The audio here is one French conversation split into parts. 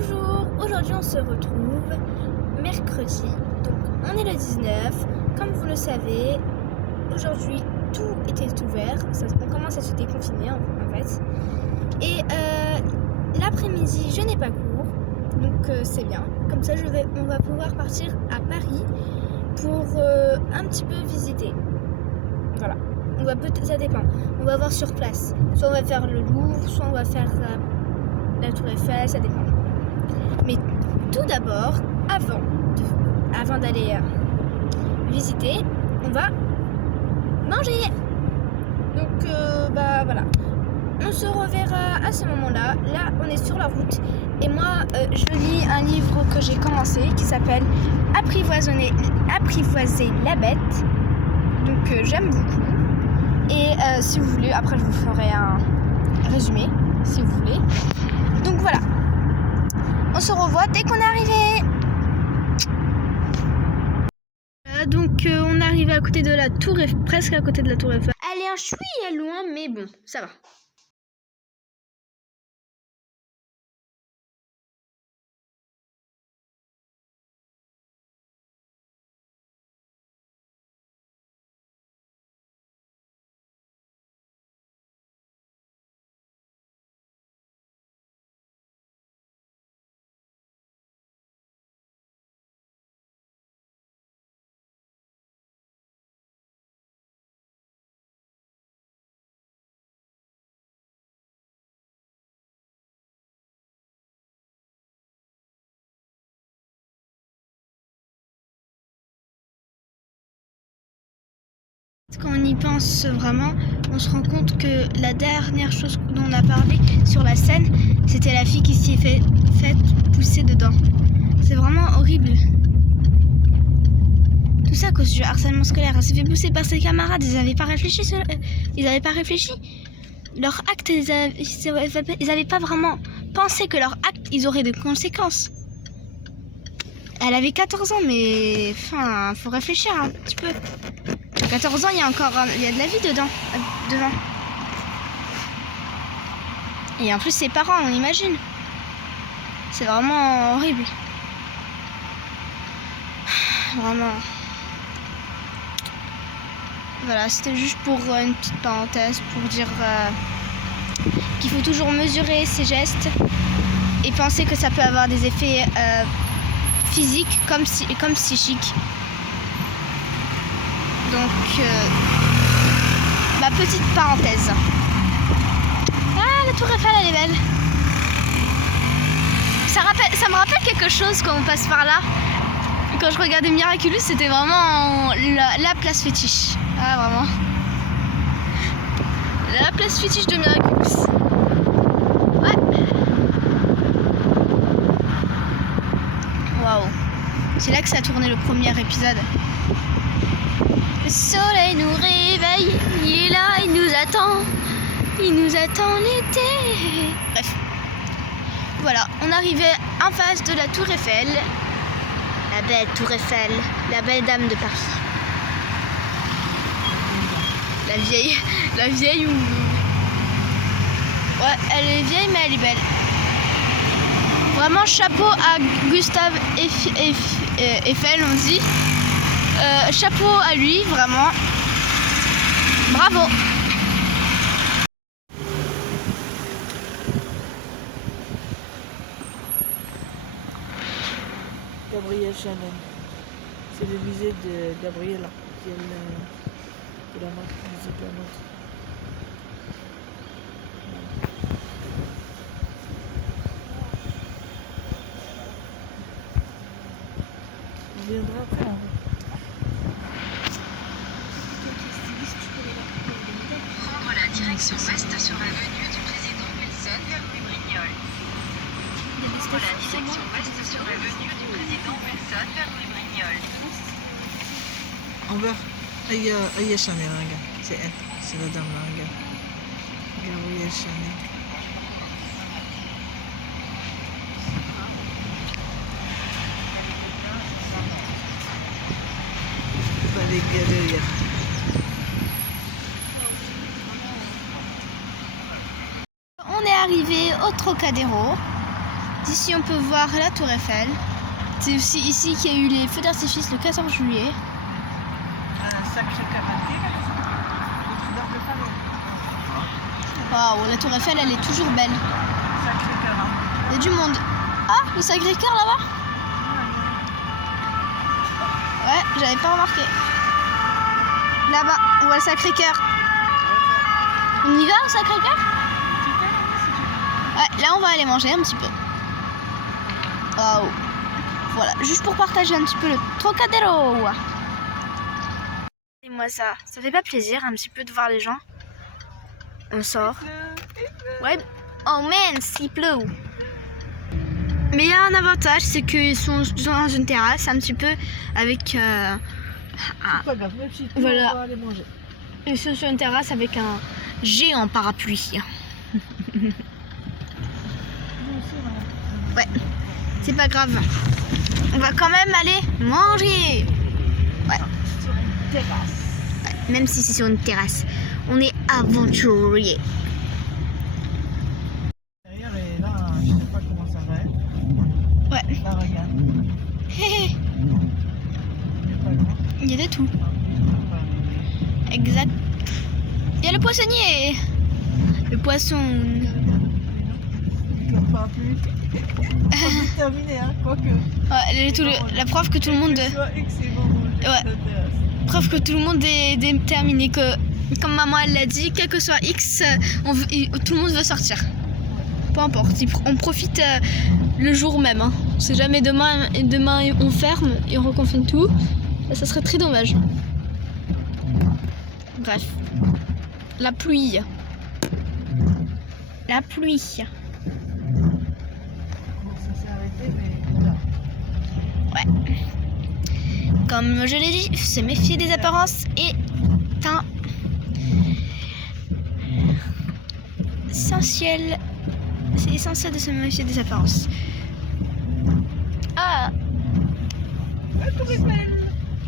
Bonjour, aujourd'hui on se retrouve mercredi, donc on est le 19, comme vous le savez, aujourd'hui tout était ouvert, on commence à se déconfiner en fait, et l'après-midi je n'ai pas cours, donc c'est bien, comme ça on va pouvoir partir à Paris pour un petit peu visiter, voilà, ça dépend, on va voir sur place, soit on va faire le Louvre, soit on va faire la Tour Eiffel, ça dépend. Mais tout d'abord, avant d'aller visiter, on va manger. Donc voilà. On se reverra à ce moment-là. Là, on est sur la route. Et moi, je lis un livre que j'ai commencé qui s'appelle Apprivoiser la bête. Donc j'aime beaucoup. Et si vous voulez, après je vous ferai un résumé, si vous voulez. Donc voilà. On se revoit dès qu'on est arrivé. Donc on arrive à côté de la tour Eiffel, presque à côté de la tour Eiffel. Elle est un chouïa loin, mais bon, ça va. Quand on y pense vraiment, on se rend compte que la dernière chose dont on a parlé sur la scène, c'était la fille qui s'y est fait pousser dedans. C'est vraiment horrible. Tout ça à cause du harcèlement scolaire. Elle s'est fait pousser par ses camarades. Ils n'avaient pas réfléchi. Leur acte, ils n'avaient pas vraiment pensé que leur acte, ils auraient des conséquences. Elle avait 14 ans, mais enfin, faut réfléchir un petit peu. 14 ans, il y a de la vie devant. Et en plus, ses parents, on imagine. C'est vraiment horrible. Vraiment. Voilà, c'était juste pour une petite parenthèse, pour dire qu'il faut toujours mesurer ses gestes et penser que ça peut avoir des effets physiques comme psychiques. Donc, ma petite parenthèse. Ah, la tour Eiffel, elle est belle. Ça me rappelle quelque chose quand on passe par là. Quand je regardais Miraculous, c'était vraiment la place fétiche. Ah, vraiment. La place fétiche de Miraculous. Ouais. Waouh. C'est là que ça a tourné le premier épisode. Le soleil nous réveille, il est là, il nous attend l'été. Bref, voilà, on arrivait en face de la tour Eiffel, la belle tour Eiffel, la belle dame de Paris. La vieille ou... Ouais, elle est vieille mais elle est belle. Vraiment chapeau à Gustave Eiffel, on dit. Chapeau à lui, vraiment. Bravo. Gabrielle Chanel. C'est le musée de Gabriella, qui est de la marque musée de la mode. On viendra après. Prendre la direction ouest sur l'avenue du président Wilson vers Louis Brignoles. Prendre la direction ouest sur l'avenue du président Wilson vers Louis Brignoles. Envers. Il y a Chanel, regarde. C'est elle. C'est la dame là, regarde. Gabrielle Chanel. Pas les galeries. On est arrivé au Trocadéro. D'ici, on peut voir la Tour Eiffel. C'est aussi ici qu'il y a eu les feux d'artifice le 14 juillet. Un sacré karaté. Waouh, la Tour Eiffel, elle est toujours belle. Sacré karaté. Il y a du monde. Ah, le Sacré-Cœur là-bas. Ouais, j'avais pas remarqué. Là-bas, on voit le Sacré-Cœur. On y va au Sacré-Cœur? Ouais, là on va aller manger un petit peu. Waouh. Voilà, juste pour partager un petit peu le Trocadéro. Et moi ça fait pas plaisir un petit peu de voir les gens. On sort. Ouais. Oh man, s'il pleut. Mais il y a un avantage, c'est qu'ils sont dans une terrasse un petit peu avec... C'est pas grave, même si tu Voilà. on va aller manger. Ils sont sur une terrasse avec un géant parapluie. Ouais, c'est pas grave. On va quand même aller manger. Ouais. Sur une terrasse. Ouais, même si c'est sur une terrasse. On est aventurier. D'ailleurs, et là, je sais pas comment ça va être. Ouais. Là, regarde. Hé hé. Il est pas loin. Il y a de tout. Exact. Il y a le poissonnier. Le poisson. Il a pas plu. C'est terminé, hein, quoique. Ouais, la preuve que tout le monde. Ouais. Preuve que tout le monde est déterminé. Que, comme maman elle l'a dit, quel que soit X, tout le monde veut sortir. Peu importe. On profite le jour même. Hein. C'est jamais demain on ferme et on reconfine tout. Ça serait très dommage. Bref. La pluie. La pluie. Ça s'est arrêté, mais voilà. Ouais. Comme je l'ai dit, se méfier des apparences est essentiel. C'est essentiel de se méfier des apparences. Ah. La Tour Eiffel.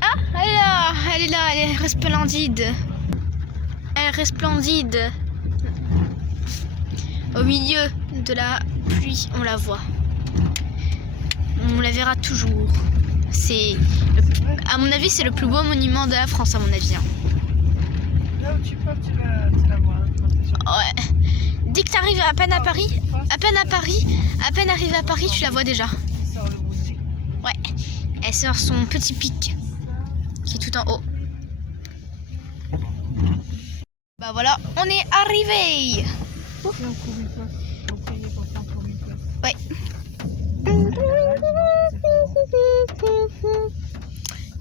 Ah, elle est là, elle est resplendide. Elle est resplendide. Au milieu de la pluie, on la voit. On la verra toujours. À mon avis, c'est le plus beau monument de la France, à mon avis. Hein. Là où tu pars, tu la vois. Ouais. Dès que tu arrives à peine arrivé à Paris, tu la vois déjà. Il sort le boutique. Ouais. Elle sort son petit pic qui est tout en haut. Bah voilà, on est arrivé. C'est encore une place. Faut payer pour faire encore une place. Ouais.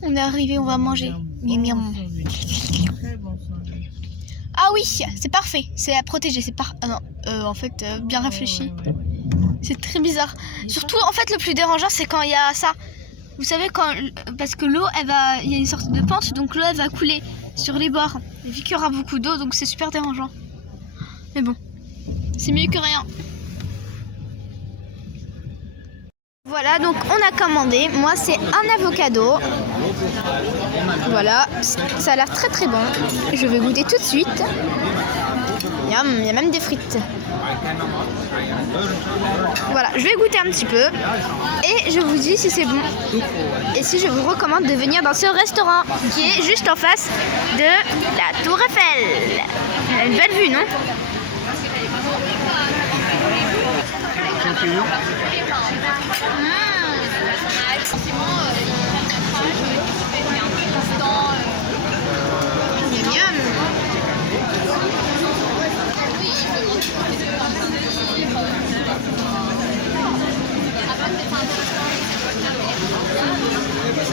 On est arrivé, on va manger. Miam, miam. Très bon sandwich. Ah oui, c'est parfait. C'est à protéger. C'est pas. Ah non. En fait, bien réfléchi. Ouais. C'est très bizarre. Surtout, en fait, le plus dérangeant, c'est quand il y a ça. Vous savez, parce que l'eau, il y a une sorte de pente, donc l'eau, elle va couler sur les bords. Et vu qu'il y aura beaucoup d'eau, donc c'est super dérangeant. Mais bon, c'est mieux que rien. Voilà, donc on a commandé. Moi, c'est un avocado. Voilà, ça a l'air très très bon. Je vais goûter tout de suite. Miam, il y a même des frites. Voilà, je vais goûter un petit peu et je vous dis si c'est bon et si je vous recommande de venir dans ce restaurant qui est juste en face de la Tour Eiffel. On a une belle vue, non? Miam, miam.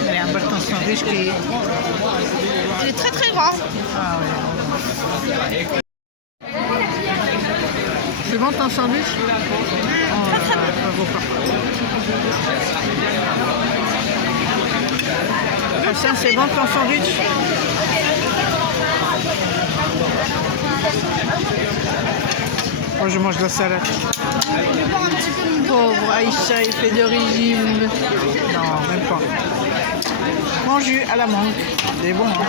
Il y a un bâton sandwich qui est... Il est très très grand. Ah ouais. C'est bon ton sandwich? Très très bon. Tiens, c'est bon ton sandwich? Moi je mange de la salade. Pauvre Aïcha, il fait de régime. Non, même pas. Mon jus à la mangue. C'est bon, hein?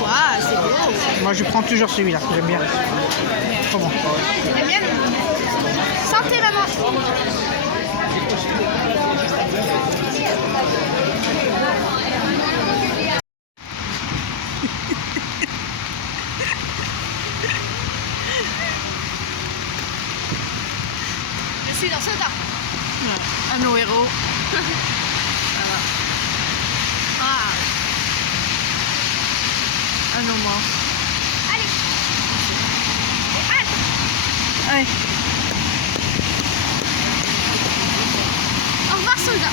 Waouh, c'est beau. Moi je prends toujours celui-là, j'aime bien. Trop bon. J'aime bien. Santé, maman. suis dans ce tas. Ouais. Un nos héros. Voilà. Ah. Un nos morts. Allez. Allez. Au revoir soldat.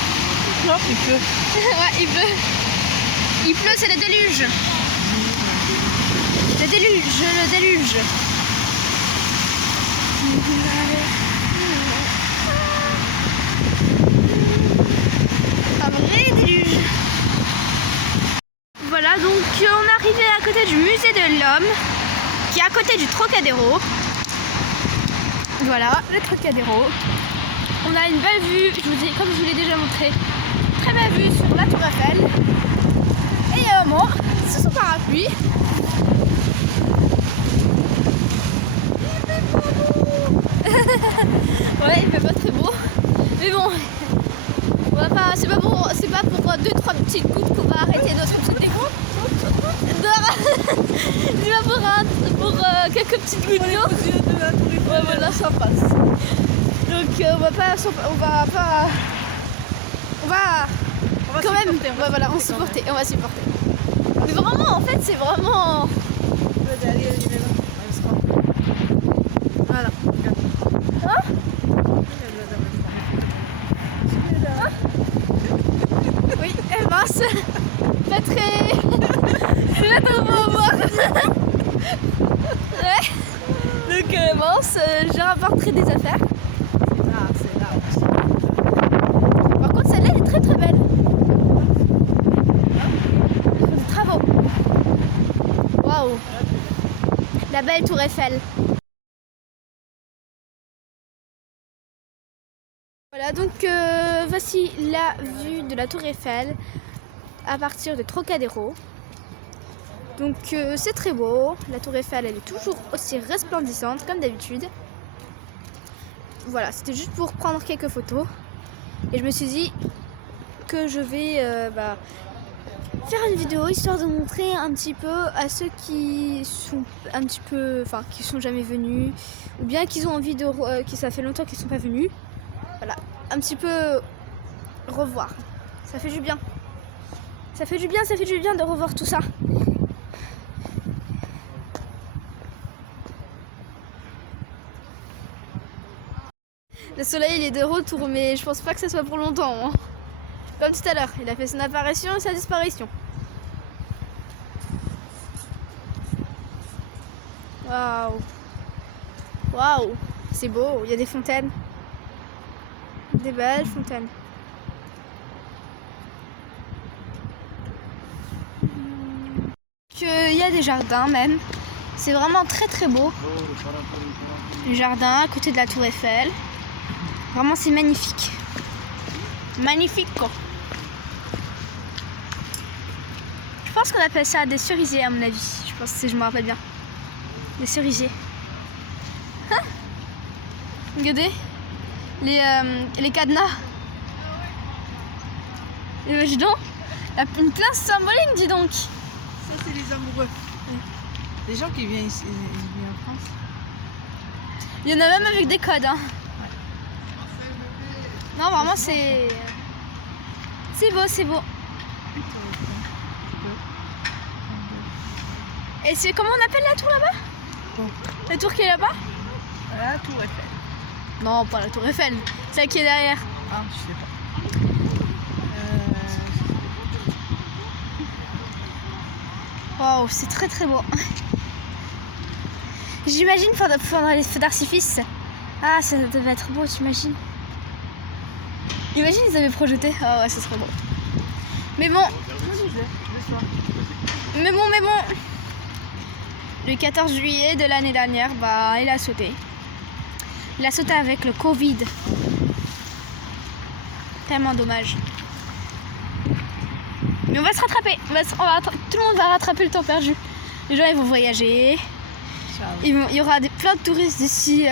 Non, il pleut. Ouais, il pleut. Il pleut, c'est le déluge. Le déluge, le déluge. Un vrai déluge. Voilà, donc on est arrivé à côté du musée de l'homme, qui est à côté du Trocadéro. Voilà, le Trocadéro. On a une belle vue, comme je vous l'ai déjà montré, très belle vue sur la Tour Eiffel. Et moi, c'est son parapluie. Ouais, il fait pas très beau. Mais bon, on va pas, c'est pas pour 2-3 petites gouttes qu'on va arrêter notre petite déco. C'est pas pour quelques petites gouttes d'eau. Ouais, voilà, ça passe. Donc on va supporter. Mais vraiment, en fait, c'est vraiment. Voilà. Hein? Oui, mince. Pas très. C'est là qu'on va voir. Ouais. Donc mince, j'ai rapporté des affaires. C'est là aussi. Par contre, celle-là, elle est très très belle. Ils font des travaux. Waouh. La belle tour Eiffel. Voilà, donc voici la vue de la tour Eiffel à partir de Trocadéro. Donc c'est très beau. La tour Eiffel, elle est toujours aussi resplendissante comme d'habitude. Voilà, c'était juste pour prendre quelques photos. Et je me suis dit que je vais faire une vidéo histoire de montrer un petit peu à ceux qui sont qui sont jamais venus, ou bien qui ont envie qui ça fait longtemps qu'ils sont pas venus. Voilà, un petit peu revoir. Ça fait du bien. Ça fait du bien de revoir tout ça. Le soleil il est de retour, mais je pense pas que ça soit pour longtemps. Hein. Comme tout à l'heure, il a fait son apparition et sa disparition. Waouh! Waouh! C'est beau, il y a des fontaines. Des belles fontaines. Il y a des jardins même. C'est vraiment très très beau. Le jardin à côté de la tour Eiffel. Vraiment c'est magnifique. Magnifique quoi. Je pense qu'on appelle ça des cerisiers à mon avis. Je pense si je me rappelle bien. Des cerisiers. Hein? Regardez. Les cadenas. Et dis donc. Une place symbolique dis donc. Ça c'est les amoureux. Les gens qui viennent ici, ils viennent en France. Il y en a même avec des codes. Hein. Non, vraiment, c'est beau, c'est beau. Et c'est comment on appelle la tour là-bas? Bon. La tour qui est là-bas? La tour Eiffel. Non, pas la tour Eiffel. Celle qui est derrière. Ah, je sais pas. Waouh, c'est très très beau. J'imagine pendant les feux d'artifice. Ah, ça devait être beau, t'imagines? Imagine, ils avaient projeté. Ah ouais, ça serait beau. Mais bon. Mais bon. Le 14 juillet de l'année dernière, il a sauté. Il a sauté avec le Covid. Tellement dommage. Mais on va se rattraper. Tout le monde va rattraper le temps perdu. Les gens, ils vont voyager. Il y aura plein de touristes d'ici.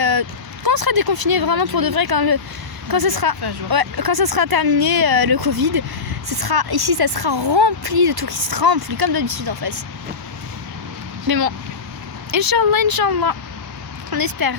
Quand on sera déconfiné vraiment pour de vrai, quand ce sera terminé le Covid, ici ça sera rempli de touristes, rempli comme d'habitude en fait. Mais bon, Inch'Allah, on espère.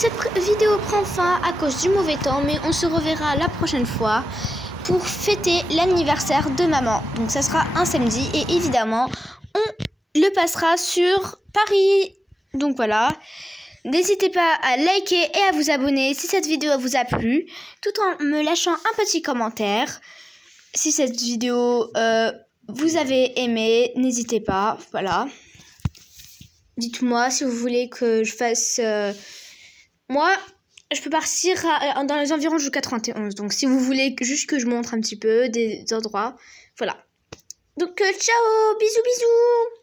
cette vidéo prend fin à cause du mauvais temps, mais on se reverra la prochaine fois pour fêter l'anniversaire de maman. Donc ça sera un samedi et évidemment, on le passera sur Paris. Donc voilà. N'hésitez pas à liker et à vous abonner si cette vidéo vous a plu, tout en me lâchant un petit commentaire. Si cette vidéo vous avez aimé, n'hésitez pas, voilà. Dites-moi si vous voulez que je fasse... Moi, je peux partir dans les environs du 91, donc si vous voulez juste que je montre un petit peu des endroits, voilà. Donc ciao, bisous bisous.